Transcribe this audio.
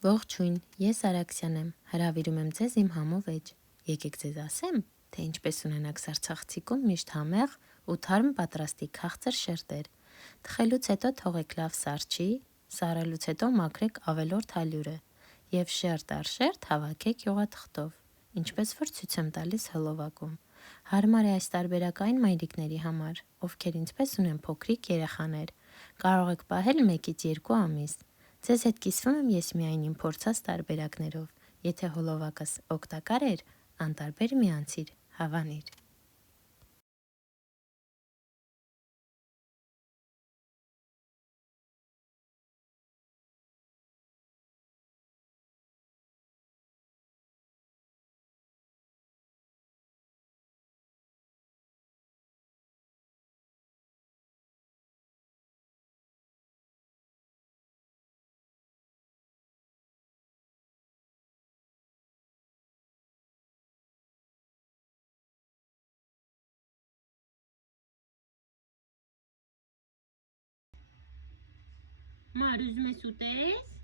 Ողջույն, ես Արաքսյան եմ, հրավիրում եմ ձեզ իմ համովեճ, եկեք ձեզ ասեմ, թե ինչպես ունենաք սառցախցիկում միշտ համեղ ու թարմ պատրաստի քաղցր շերտեր, թխելուց հետո թողեք լավ սառչի, սառելուց հետո մաքրեք ավելորդ ալյուրը և շերտ առ շերտ հավաքեք յուղաթղթով, ինչպես որ ցույց եմ տալիս հոլովակում, հարմար է այս տարբերակը այն մայրիկների համար, ովքեր ինձպես ունեն փոքրիկ երեխաներ, կարող եք պահել 1-ից 2 ամիս, Ձեզ հետ կիսվում եմ ես միայն իմ փորձած տարբերակներով, եթե հոլովակս օգտակար էր, անտարբեր միացիր, հավանիր։ Մար, ուզում ես ուտես։